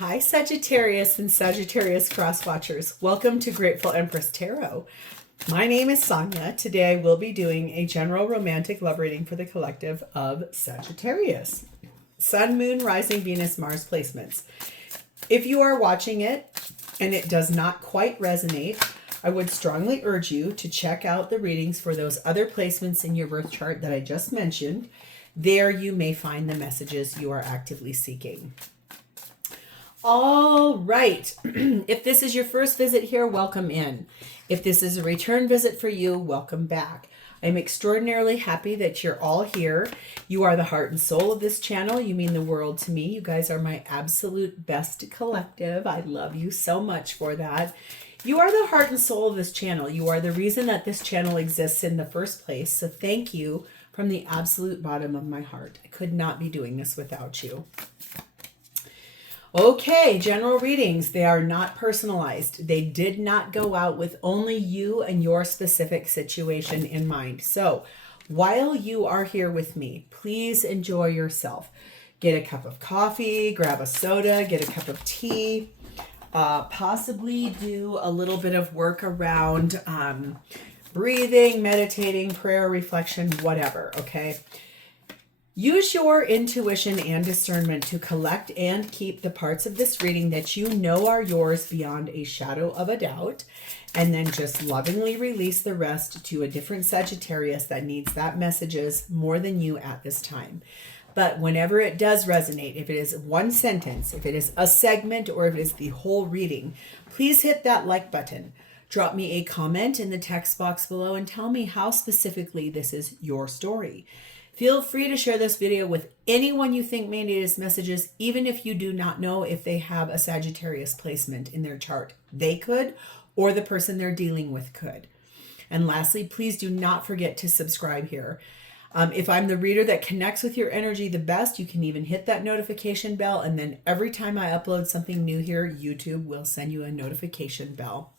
Hi, Sagittarius and Sagittarius cross watchers. Welcome to Grateful Empress Tarot. My name is Sonia. Today I will be doing a general romantic love reading for the collective of Sagittarius. Sun, Moon, Rising, Venus, Mars placements. If you are watching it and it does not quite resonate, I would strongly urge you to check out the readings for those other placements in your birth chart that I just mentioned. There you may find the messages you are actively seeking. All right. If this is your first visit here, welcome in. If this is a return visit for you, welcome back. I'm extraordinarily happy that you're all here. You are the heart and soul of this channel. You mean the world to me. You guys are my absolute best collective. I love you so much for that. You are the heart and soul of this channel. You are the reason that this channel exists in the first place. So thank you from the absolute bottom of my heart. I could not be doing this without you. Okay, general readings. They are not personalized. They did not go out with only you and your specific situation in mind. So while you are here with me, please enjoy yourself. Get a cup of coffee, grab a soda, get a cup of tea, possibly do a little bit of work around breathing, meditating, prayer, reflection, whatever, okay? Use your intuition and discernment to collect and keep the parts of this reading that you know are yours beyond a shadow of a doubt, and then just lovingly release the rest to a different Sagittarius that needs that messages more than you at this time. But whenever it does resonate, if it is one sentence, if it is a segment, or if it is the whole reading, please hit that like button. Drop me a comment in the text box below and tell me how specifically this is your story. Feel free to share this video with anyone you think may need its messages, even if you do not know if they have a Sagittarius placement in their chart. They could, or the person they're dealing with could. And lastly, please do not forget to subscribe here. If I'm the reader that connects with your energy the best, you can even hit that notification bell, and then every time I upload something new here, YouTube will send you a notification bell.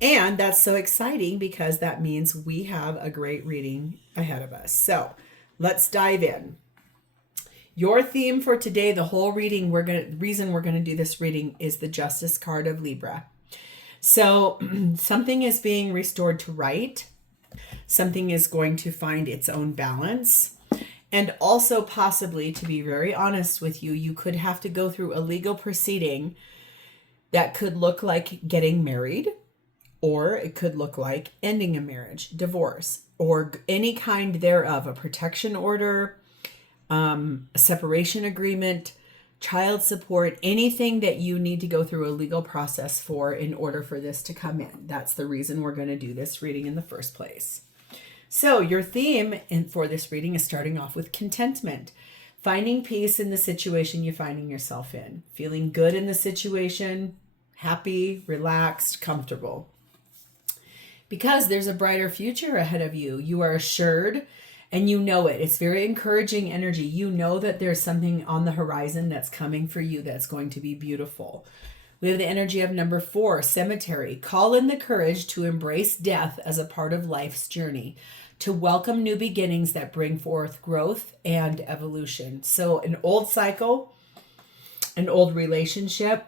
And that's so exciting because that means we have a great reading ahead of us. So let's dive in. Your theme for today, the whole reading, reason we're going to do this reading is the Justice card of Libra. So something is being restored to right. Something is going to find its own balance. And also possibly, to be very honest with you, you could have to go through a legal proceeding that could look like getting married, or it could look like ending a marriage, divorce, or any kind thereof, a protection order, a separation agreement, child support, anything that you need to go through a legal process for in order for this to come in. That's the reason we're going to do this reading in the first place. So your theme for this reading is starting off with contentment, finding peace in the situation you're finding yourself in, feeling good in the situation, happy, relaxed, comfortable. Because there's a brighter future ahead of you. You are assured and you know it. It's very encouraging energy. You know that there's something on the horizon that's coming for you that's going to be beautiful. We have the energy of number 4, cemetery. Call in the courage to embrace death as a part of life's journey, to welcome new beginnings that bring forth growth and evolution. So an old cycle, an old relationship,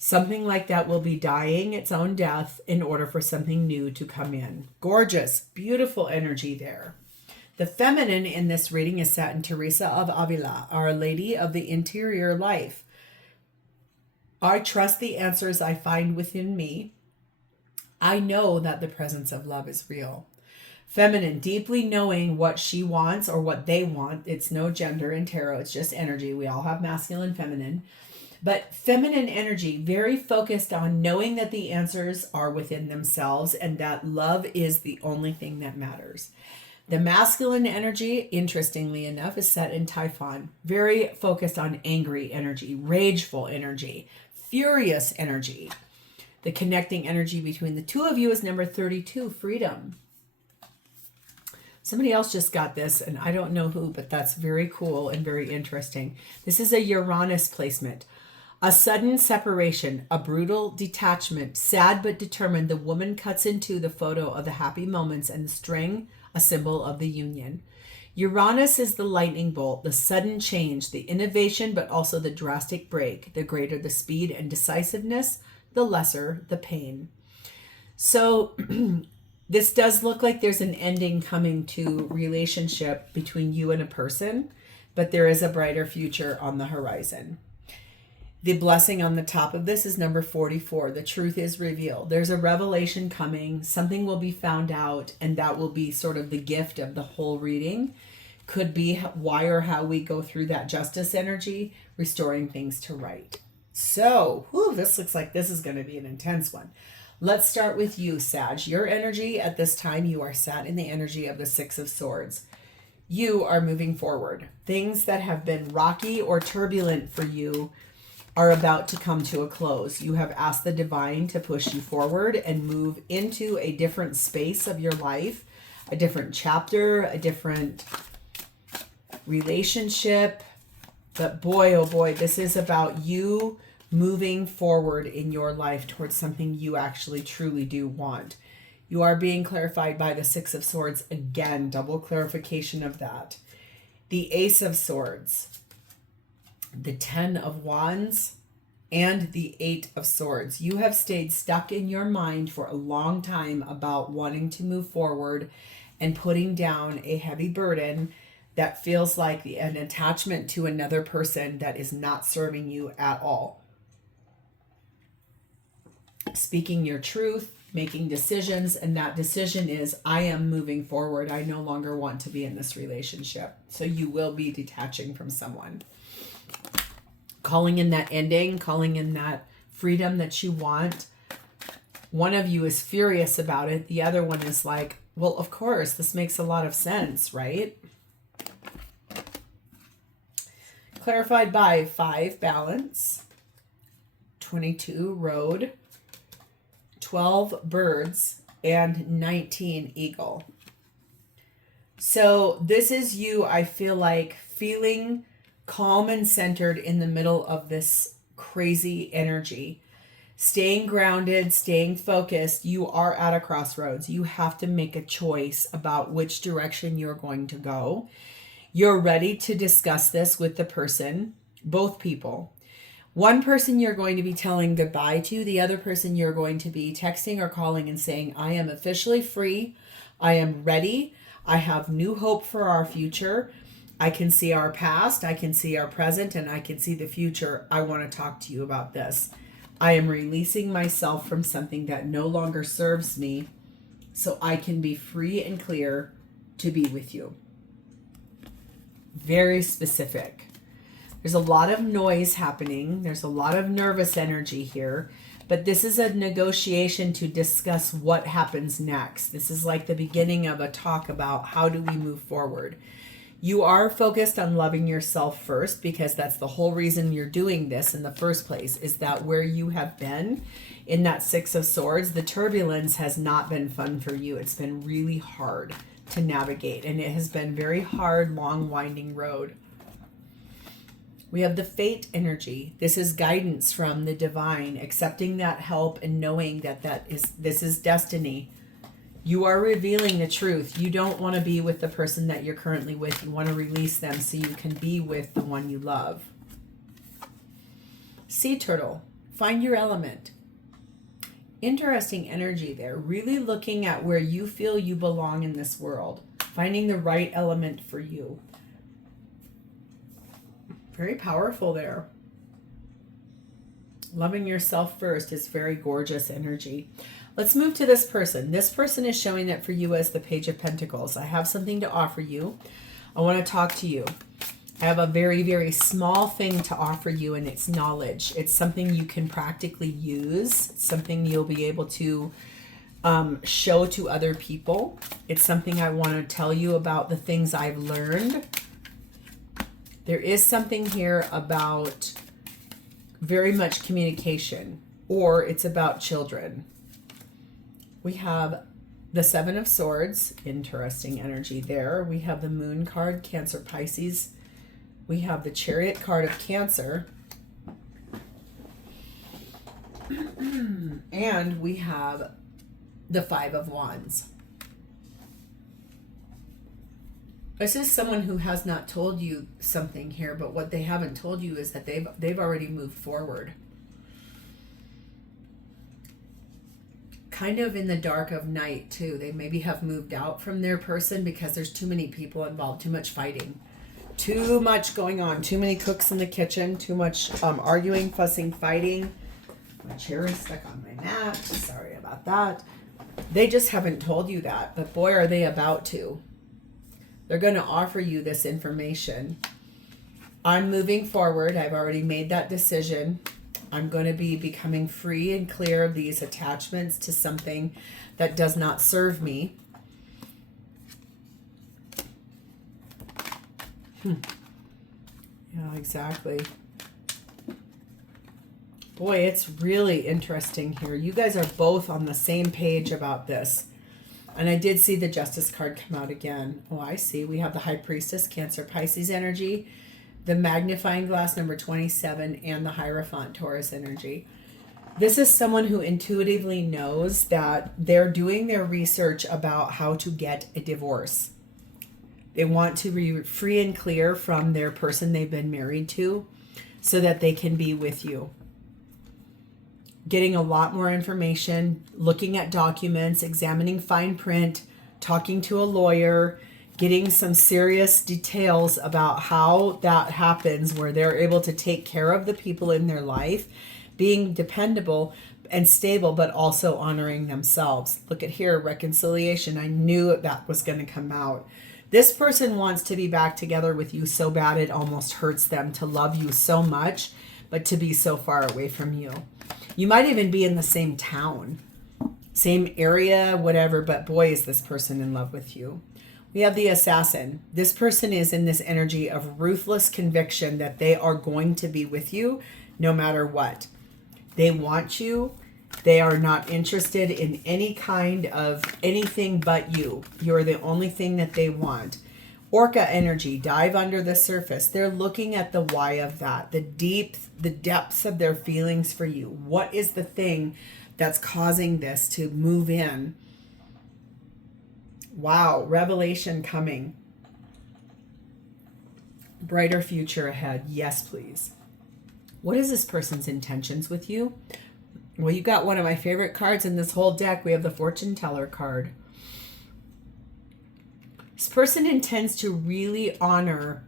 something like that will be dying its own death in order for something new to come in. Gorgeous, beautiful energy there. The feminine in this reading is Saint Teresa of Avila, Our Lady of the Interior Life. I trust the answers I find within me. I know that the presence of love is real. Feminine, deeply knowing what she wants or what they want. It's no gender in tarot, it's just energy. We all have masculine, feminine. But feminine energy, very focused on knowing that the answers are within themselves and that love is the only thing that matters. The masculine energy, interestingly enough, is set in Typhon. Very focused on angry energy, rageful energy, furious energy. The connecting energy between the two of you is number 32, freedom. Somebody else just got this, and I don't know who, but that's very cool and very interesting. This is a Uranus placement. A sudden separation, a brutal detachment, sad but determined, the woman cuts into the photo of the happy moments and the string, a symbol of the union. Uranus is the lightning bolt, the sudden change, the innovation, but also the drastic break. The greater the speed and decisiveness, the lesser the pain. So this does look like there's an ending coming to relationship between you and a person, but there is a brighter future on the horizon. The blessing on the top of this is number 44. The truth is revealed. There's a revelation coming. Something will be found out, and that will be sort of the gift of the whole reading. Could be why or how we go through that justice energy, restoring things to right. So, this looks like this is going to be an intense one. Let's start with you, Sag. Your energy at this time, you are sat in the energy of the Six of Swords. You are moving forward. Things that have been rocky or turbulent for you are about to come to a close. You have asked the divine to push you forward and move into a different space of your life, a different chapter, a different relationship. But boy, oh boy, this is about you moving forward in your life towards something you actually truly do want. You are being clarified by the Six of Swords. Again, double clarification of that. The Ace of Swords, the 10 of Wands, and the 8 of Swords. You have stayed stuck in your mind for a long time about wanting to move forward and putting down a heavy burden that feels like an attachment to another person that is not serving you at all. Speaking your truth, making decisions, and that decision is, I am moving forward. I no longer want to be in this relationship. So you will be detaching from someone. Calling in that ending, calling in that freedom that you want. One of you is furious about it. The other one is like, well, of course, this makes a lot of sense, right? Clarified by 5, balance, 22, road, 12, birds, and 19, eagle. So this is you, I feel like, feeling calm and centered in the middle of this crazy energy. Staying grounded, staying focused. You are at a crossroads. You have to make a choice about which direction you're going to go. You're ready to discuss this with the person, both people. One person you're going to be telling goodbye to, the other person you're going to be texting or calling and saying, I am officially free. I am ready. I have new hope for our future. I can see our past, I can see our present, and I can see the future. I want to talk to you about this. I am releasing myself from something that no longer serves me so I can be free and clear to be with you. Very specific. There's a lot of noise happening. There's a lot of nervous energy here. But this is a negotiation to discuss what happens next. This is like the beginning of a talk about how do we move forward. You are focused on loving yourself first because that's the whole reason you're doing this in the first place, is that where you have been in that Six of Swords, the turbulence has not been fun for you. It's been really hard to navigate, and it has been very hard, long, winding road. We have the fate energy. This is guidance from the divine, accepting that help and knowing that this is destiny. You are revealing the truth. You don't want to be with the person that you're currently with. You want to release them so you can be with the one you love. Sea turtle, find your element. Interesting energy there. Really looking at where you feel you belong in this world. Finding the right element for you. Very powerful there. Loving yourself first is very gorgeous energy. Let's move to this person. This person is showing up for you as the Page of Pentacles. I have something to offer you. I want to talk to you. I have a very, very small thing to offer you, and it's knowledge. It's something you can practically use. It's something you'll be able to show to other people. It's something I want to tell you about the things I've learned. There is something here about very much communication, or it's about children. We have the Seven of Swords, interesting energy there. We have the Moon card, Cancer, Pisces. We have the Chariot card of Cancer. And we have the Five of Wands. This is someone who has not told you something here, but what they haven't told you is that they've already moved forward. Kind of in the dark of night too. They maybe have moved out from their person because there's too many people involved, too much fighting, too much going on, too many cooks in the kitchen, too much arguing, fussing, fighting. My chair is stuck on my mat. Sorry about that. They just haven't told you that, but boy, are they about to. They're going to offer you this information. I'm moving forward. I've already made that decision. I'm going to be becoming free and clear of these attachments to something that does not serve me. Yeah, exactly. Boy, it's really interesting here. You guys are both on the same page about this. And I did see the Justice card come out again. Oh, I see. We have the High Priestess, Cancer, Pisces energy, the Magnifying Glass number 27, and the Hierophant, Taurus energy. This is someone who intuitively knows that they're doing their research about how to get a divorce. They want to be free and clear from their person they've been married to so that they can be with you. Getting a lot more information, looking at documents, examining fine print, talking to a lawyer, getting some serious details about how that happens, where they're able to take care of the people in their life, being dependable and stable, but also honoring themselves. Look at here, reconciliation. I knew that was going to come out. This person wants to be back together with you so bad it almost hurts them to love you so much, but to be so far away from you. You might even be in the same town, same area, whatever, but boy, is this person in love with you. We have the Assassin. This person is in this energy of ruthless conviction that they are going to be with you no matter what. They want you. They are not interested in any kind of anything but you. You're the only thing that they want. Orca energy, dive under the surface. They're looking at the why of that, the depths of their feelings for you. What is the thing that's causing this to move in? Wow, revelation coming. Brighter future ahead. Yes, please. What is this person's intentions with you? Well, you got one of my favorite cards in this whole deck. We have the Fortune Teller card. This person intends to really honor,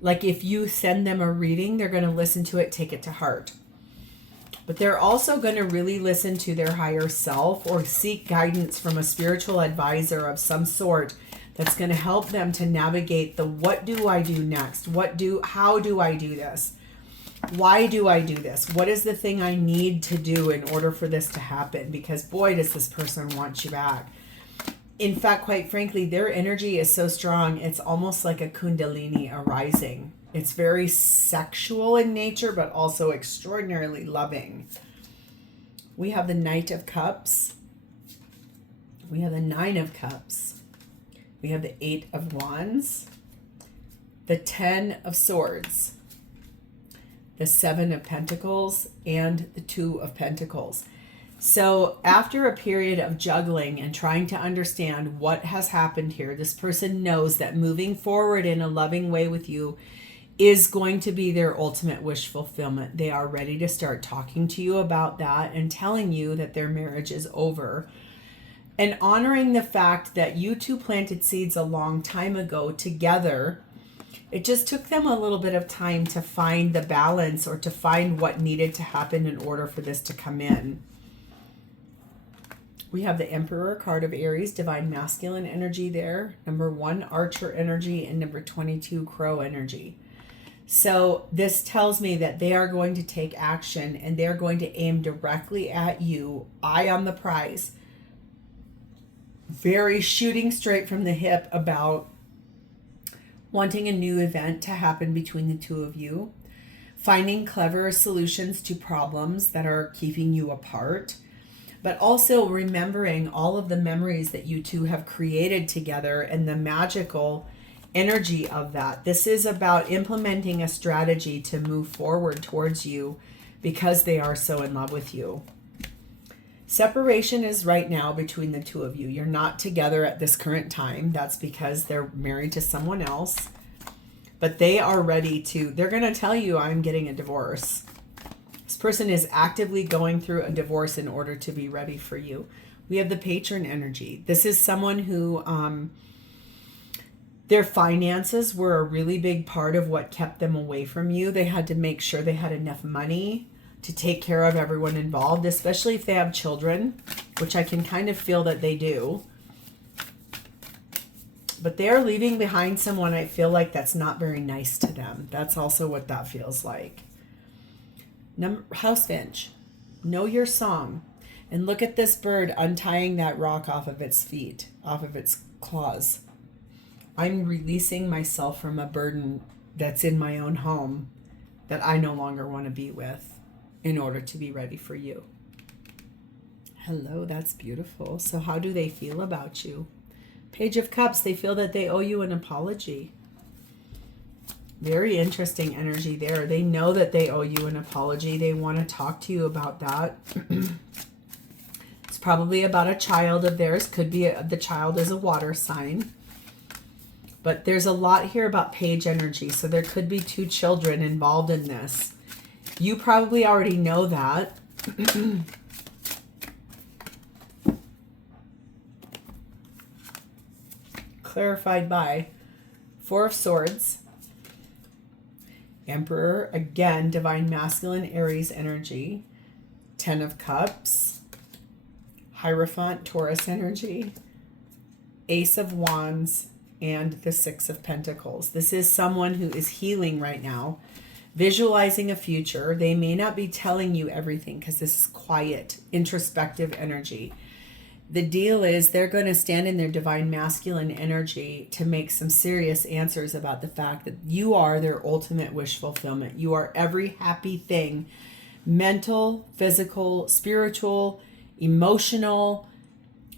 like if you send them a reading, they're going to listen to it, take it to heart. But they're also going to really listen to their higher self or seek guidance from a spiritual advisor of some sort that's going to help them to navigate the what do I do next? How do I do this? Why do I do this? What is the thing I need to do in order for this to happen? Because boy, does this person want you back. In fact, quite frankly, their energy is so strong, it's almost like a kundalini arising. It's very sexual in nature, but also extraordinarily loving. We have the Knight of Cups. We have the Nine of Cups. We have the Eight of Wands. The Ten of Swords. The Seven of Pentacles and the Two of Pentacles. So after a period of juggling and trying to understand what has happened here, this person knows that moving forward in a loving way with you is going to be their ultimate wish fulfillment. They are ready to start talking to you about that and telling you that their marriage is over. And honoring the fact that you two planted seeds a long time ago together. It just took them a little bit of time to find the balance or to find what needed to happen in order for this to come in. We have the Emperor card of Aries, divine masculine energy there. Number 1, Archer energy, and number 22, Crow energy. So this tells me that they are going to take action and they're going to aim directly at you. Eye on the prize. Very shooting straight from the hip about wanting a new event to happen between the two of you. Finding clever solutions to problems that are keeping you apart. But also remembering all of the memories that you two have created together and the magical energy of that. This is about implementing a strategy to move forward towards you because they are so in love with you. Separation is right now between the two of you. You're not together at this current time. That's because they're married to someone else. But they are ready to, they're going to tell you, I'm getting a divorce. This person is actively going through a divorce in order to be ready for you. We have the patron energy. This is someone who, their finances were a really big part of what kept them away from you. They had to make sure they had enough money to take care of everyone involved, especially if they have children, which I can kind of feel that they do. But they are leaving behind someone I feel like that's not very nice to them. That's also what that feels like. House finch, know your song. And look at this bird untying that rock off of its feet, off of its claws. I'm releasing myself from a burden that's in my own home that I no longer want to be with in order to be ready for you. Hello, that's beautiful. So how do they feel about you? Page of Cups, they feel that they owe you an apology. Very interesting energy there. They know that they owe you an apology. They want to talk to you about that. It's probably about a child of theirs. Could be the child is a water sign. But there's a lot here about page energy. So there could be 2 children involved in this. You probably already know that. Clarified by 4 of Swords. Emperor, again, Divine Masculine Aries energy. 10 of Cups. Hierophant, Taurus energy. Ace of Wands. And the 6 of Pentacles. This is someone who is healing right now. Visualizing a future. They may not be telling you everything because this is quiet, introspective energy. The deal is they're going to stand in their divine masculine energy to make some serious answers about the fact that you are their ultimate wish fulfillment. You are every happy thing, mental, physical, spiritual, emotional,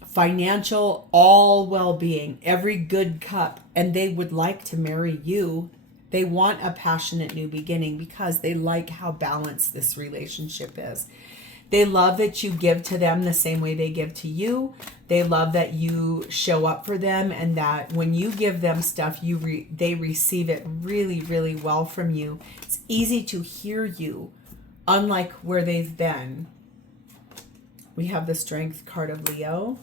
financial, all well-being, every good cup. And they would like to marry you. They want a passionate new beginning because they like how balanced this relationship is. They love that you give to them the same way they give to you. They love that you show up for them and that when you give them stuff, they receive it really, really well from you. It's easy to hear you, unlike where they've been. We have the Strength card of Leo,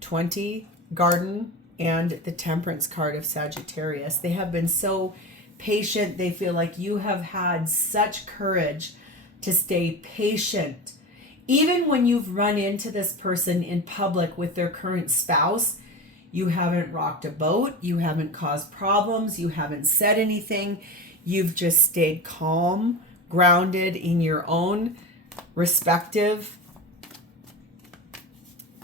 20, Garden, and the Temperance card of Sagittarius. They have been so patient. They feel like you have had such courage to stay patient. Even when you've run into this person in public with their current spouse, you haven't rocked a boat, you haven't caused problems, you haven't said anything. You've just stayed calm, grounded in your own respective.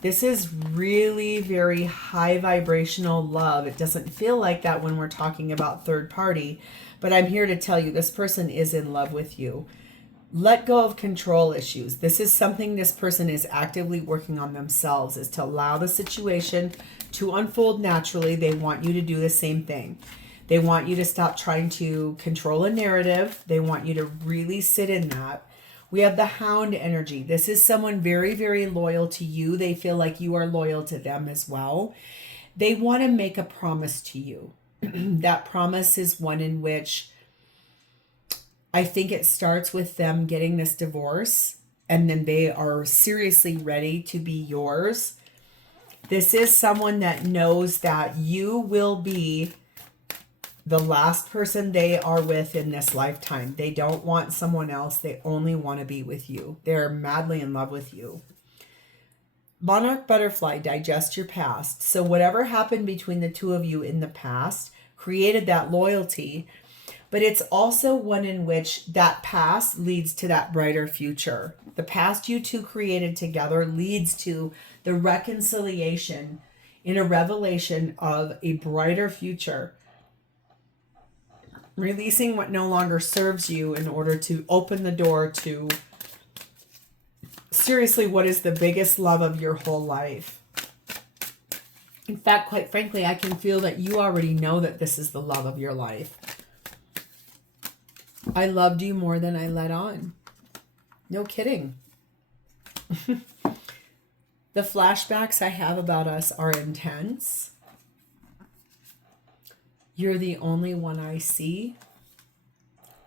This is really very high vibrational love. It doesn't feel like that when we're talking about third party, but I'm here to tell you this person is in love with you. Let go of control issues. This is something this person is actively working on themselves, is to allow the situation to unfold naturally. They want you to do the same thing. They want you to stop trying to control a narrative. They want you to really sit in that. We have the Hound energy. This is someone very, very loyal to you. They feel like you are loyal to them as well. They want to make a promise to you. That promise is one in which I think it starts with them getting this divorce and then they are seriously ready to be yours. This is someone that knows that you will be the last person they are with in this lifetime. They don't want someone else. They only want to be with you. They're madly in love with you. Monarch Butterfly, digest your past. So whatever happened between the two of you in the past created that loyalty, but it's also one in which that past leads to that brighter future. The past you two created together leads to the reconciliation in a revelation of a brighter future. Releasing what no longer serves you in order to open the door to seriously what is the biggest love of your whole life. In fact, quite frankly, I can feel that you already know that this is the love of your life. I loved you more than I let on. No kidding. The flashbacks I have about us are intense. You're the only one I see.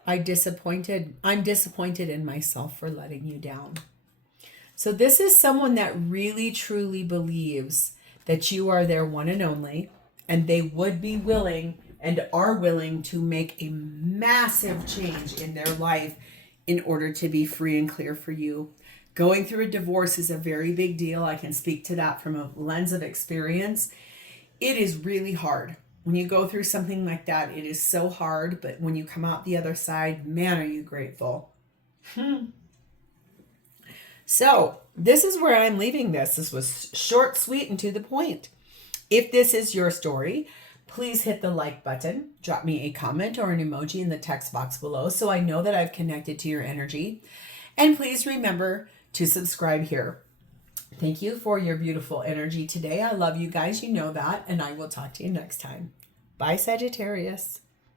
I'm disappointed in myself for letting you down. So this is someone that really truly believes that you are their one and only, and they would be willing and are willing to make a massive change in their life in order to be free and clear for you. Going through a divorce is a very big deal. I can speak to that from a lens of experience. It is really hard. When you go through something like that, it is so hard, but when you come out the other side, man, are you grateful. So this is where I'm leaving this. This was short, sweet, and to the point. If this is your story, please hit the like button. Drop me a comment or an emoji in the text box below so I know that I've connected to your energy. And please remember to subscribe here. Thank you for your beautiful energy today. I love you guys. You know that. And I will talk to you next time. Bye, Sagittarius.